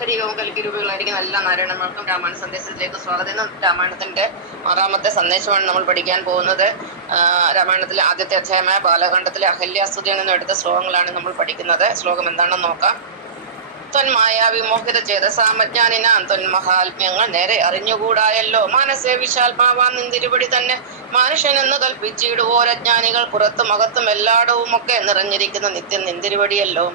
ഹരി ഓം കൽക്കിരൂപികളായിരിക്കുന്ന എല്ലാ നാരായണന്മാർക്കും രാമായണ സന്ദേശത്തിലേക്ക് സ്വാഗതം. രാമായണത്തിന്റെ 6ാമത്തെ സന്ദേശമാണ് നമ്മൾ പഠിക്കാൻ പോകുന്നത്. രാമായണത്തിലെ ആദ്യത്തെ അധ്യായമായ ബാലകാണ്ഡത്തിലെ അഹല്യാസ്തുതിയിൽ നിന്നും എടുത്ത ശ്ലോകങ്ങളാണ് നമ്മൾ പഠിക്കുന്നത്. ശ്ലോകം എന്താണെന്ന് നോക്കാം. ത്വന്മായാവിമോഹിത ചേതസാമജ്ഞാനിനാൻ ത്വന്മഹാത്മ്യങ്ങൾ നേരെ അറിഞ്ഞുകൂടായല്ലോ. മനസ്സേ വിശാൽമാവാൻ നിന്തിരുപടി തന്നെ മനുഷ്യനെന്ന് കൽപ്പിച്ചിടുവോരജ്ഞാനികൾ പുറത്തും അകത്തും എല്ലായിടവുമൊക്കെ നിറഞ്ഞിരിക്കുന്ന നിത്യം നിന്തിരുപടിയല്ലോ.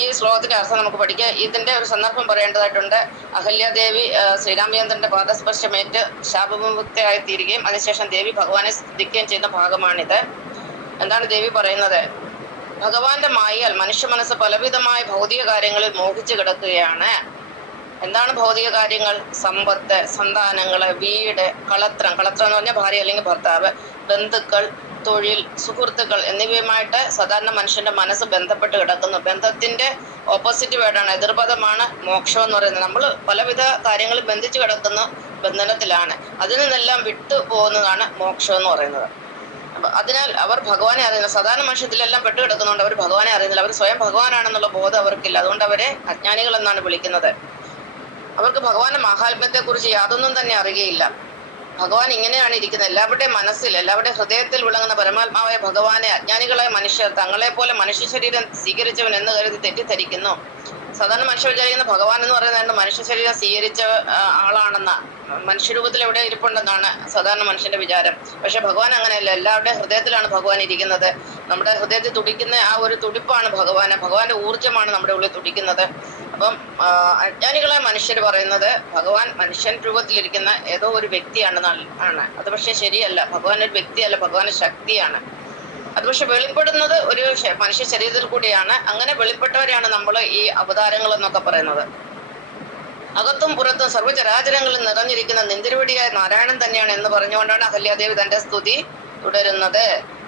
ഈ ശ്ലോകത്തിന്റെ അർത്ഥം നമുക്ക് പഠിക്കാം. ഇതിന്റെ ഒരു സന്ദർഭം പറയേണ്ടതായിട്ടുണ്ട്. അഹല്യാദേവി ശ്രീരാമചന്ദ്രന്റെ പാദസ്പർശമേറ്റ് ശാപവിമുക്തയായി തീരുകയും അതിനുശേഷം ദേവി ഭഗവാനെ സ്തുതിക്കുകയും ചെയ്യുന്ന ഭാഗമാണിത്. എന്താണ് ദേവി പറയുന്നത്? ഭഗവാന്റെ മായയാൽ മനുഷ്യ മനസ്സ് പലവിധമായ ഭൗതിക കാര്യങ്ങളിൽ മോഹിച്ചു കിടക്കുകയാണ്. എന്താണ് ഭൗതിക കാര്യങ്ങൾ? സമ്പത്ത്, സന്താനങ്ങള്, വീട്, കളത്രം എന്ന് പറഞ്ഞാൽ ഭാര്യ അല്ലെങ്കിൽ ഭർത്താവ്, ബന്ധുക്കൾ, തൊഴിൽ, സുഹൃത്തുക്കൾ എന്നിവയുമായിട്ട് സാധാരണ മനുഷ്യന്റെ മനസ്സ് ബന്ധപ്പെട്ട് കിടക്കുന്നു. ബന്ധത്തിന്റെ ഓപ്പോസിറ്റ് വേർഡാണ്, എതിർപദമാണ് മോക്ഷം എന്ന് പറയുന്നത്. നമ്മൾ പലവിധ കാര്യങ്ങളും ബന്ധിച്ചു കിടക്കുന്ന ബന്ധനത്തിലാണ്. അതിൽ നിന്നെല്ലാം വിട്ടു പോകുന്നതാണ് മോക്ഷം എന്ന് പറയുന്നത്. അതിനാൽ അവർ ഭഗവാനെ അറിയുന്നില്ല. സാധാരണ മനുഷ്യത്തിലെല്ലാം പെട്ടു കിടക്കുന്നുണ്ട്, അവർ ഭഗവാനെ അറിയുന്നില്ല. അവർ സ്വയം ഭഗവാനാണെന്നുള്ള ബോധം അവർക്കില്ല. അതുകൊണ്ട് അവരെ അജ്ഞാനികൾ എന്നാണ് വിളിക്കുന്നത്. അവർക്ക് ഭഗവാന്റെ മഹാത്മ്യത്തെ കുറിച്ച് യാതൊന്നും തന്നെ അറിയുകയില്ല. ഭഗവാൻ ഇങ്ങനെയാണ് ഇരിക്കുന്നത്. എല്ലാവരുടെയും മനസ്സിൽ, എല്ലാവരുടെയും ഹൃദയത്തിൽ വിളങ്ങുന്ന പരമാത്മാവായ ഭഗവാനെ അജ്ഞാനികളായ മനുഷ്യർ തങ്ങളെ പോലെ മനുഷ്യ ശരീരം സ്വീകരിച്ചവൻ എന്ന് കരുതി തെറ്റിദ്ധരിക്കുന്നു. സാധാരണ മനുഷ്യ വിചാരിക്കുന്ന ഭഗവാൻ എന്ന് പറയുന്നത് മനുഷ്യ ശരീരം സ്വീകരിച്ച ആളാണെന്ന, മനുഷ്യരൂപത്തിൽ എവിടെ ഇരിപ്പുണ്ടെന്നാണ് സാധാരണ മനുഷ്യന്റെ വിചാരം. പക്ഷെ ഭഗവാൻ അങ്ങനെയല്ല. എല്ലാവരുടെയും ഹൃദയത്തിലാണ് ഭഗവാൻ ഇരിക്കുന്നത്. നമ്മുടെ ഹൃദയത്തിൽ തുടിക്കുന്ന ആ ഒരു തുടിപ്പാണ് ഭഗവാന്റെ ഊർജ്ജമാണ് നമ്മുടെ ഉള്ളിൽ തുടിക്കുന്നത്. അപ്പം അജ്ഞാനികളായ മനുഷ്യർ പറയുന്നത് ഭഗവാൻ മനുഷ്യൻ രൂപത്തിലിരിക്കുന്ന ഏതോ ഒരു വ്യക്തിയാണ്. അത് പക്ഷെ ശരിയല്ല. ഭഗവാൻ ഒരു വ്യക്തിയല്ല, ഭഗവാൻ ശക്തിയാണ്. അത് പക്ഷെ വെളിപ്പെടുന്നത് ഒരു മനുഷ്യ ശരീരത്തിൽ കൂടിയാണ്. അങ്ങനെ വെളിപ്പെട്ടവരെയാണ് നമ്മൾ ഈ അവതാരങ്ങൾ എന്നൊക്കെ പറയുന്നത്. അകത്തും പുറത്തും സർവ്വചരാചരങ്ങളിൽ നിറഞ്ഞിരിക്കുന്ന നിന്തിരുവടിയായ നാരായണൻ തന്നെയാണ് എന്ന് പറഞ്ഞുകൊണ്ടാണ് അഹല്യാദേവി തന്റെ സ്തുതി തുടരുന്നത്.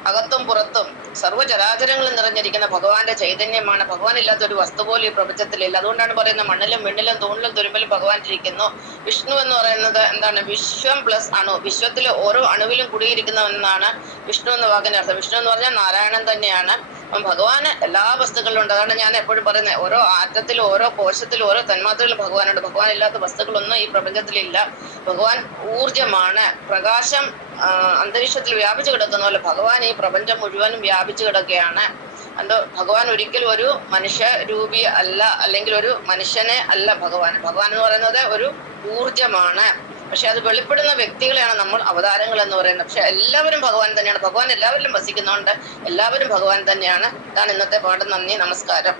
അകത്തും പുറത്തും സർവ്വചരാചരങ്ങളിൽ നിറഞ്ഞിരിക്കുന്ന ഭഗവാന്റെ ചൈതന്യമാണ്. ഭഗവാൻ ഇല്ലാത്ത ഒരു വസ്തു പോലും ഈ പ്രപഞ്ചത്തിലില്ല. അതുകൊണ്ടാണ് പറയുന്നത് മണ്ണിലും വിണ്ണിലും തൂണിലും തുരുമ്പിലും ഭഗവാൻ ഇരിക്കുന്നു. വിഷ്ണു എന്ന് പറയുന്നത് എന്താണ്? വിശ്വം പ്ലസ് അണു. വിശ്വത്തിലെ ഓരോ അണുവിലും കുടിയിരിക്കുന്നവെന്നാണ് വിഷ്ണു എന്ന വാക്കിന്റെ അർത്ഥം. വിഷ്ണു എന്ന് പറഞ്ഞാൽ നാരായണൻ തന്നെയാണ്. അപ്പം ഭഗവാന് എല്ലാ വസ്തുക്കളിലും ഉണ്ട്. അതാണ് ഞാൻ എപ്പോഴും പറയുന്നത്, ഓരോ ആറ്റത്തിലും ഓരോ കോശത്തിലും ഓരോ തന്മാത്രയിലും ഭഗവാനുണ്ട്. ഭഗവാൻ ഇല്ലാത്ത വസ്തുക്കളൊന്നും ഈ പ്രപഞ്ചത്തിലില്ല. ഭഗവാൻ ഊർജമാണ്, പ്രകാശം അന്തരീക്ഷത്തിൽ വ്യാപിച്ചു കിടക്കുന്ന പോലെ ഭഗവാൻ ഈ പ്രപഞ്ചം മുഴുവനും വ്യാപിച്ചു കിടക്കുകയാണ്. എന്തോ ഭഗവാൻ ഒരിക്കലും ഒരു മനുഷ്യ രൂപി അല്ല, അല്ലെങ്കിൽ ഒരു മനുഷ്യനെ അല്ല. ഭഗവാൻ എന്ന് പറയുന്നത് ഒരു ഊർജമാണ്. പക്ഷെ അത് വെളിപ്പെടുന്ന വ്യക്തികളെയാണ് നമ്മൾ അവതാരങ്ങൾ എന്ന് പറയുന്നത്. പക്ഷെ എല്ലാവരും ഭഗവാൻ തന്നെയാണ്. ഭഗവാൻ എല്ലാവരിലും വസിക്കുന്നുണ്ട്. എല്ലാവരും ഭഗവാൻ തന്നെയാണ്. ഇതാണ് ഇന്നത്തെ പാഠം. നന്ദി, നമസ്കാരം.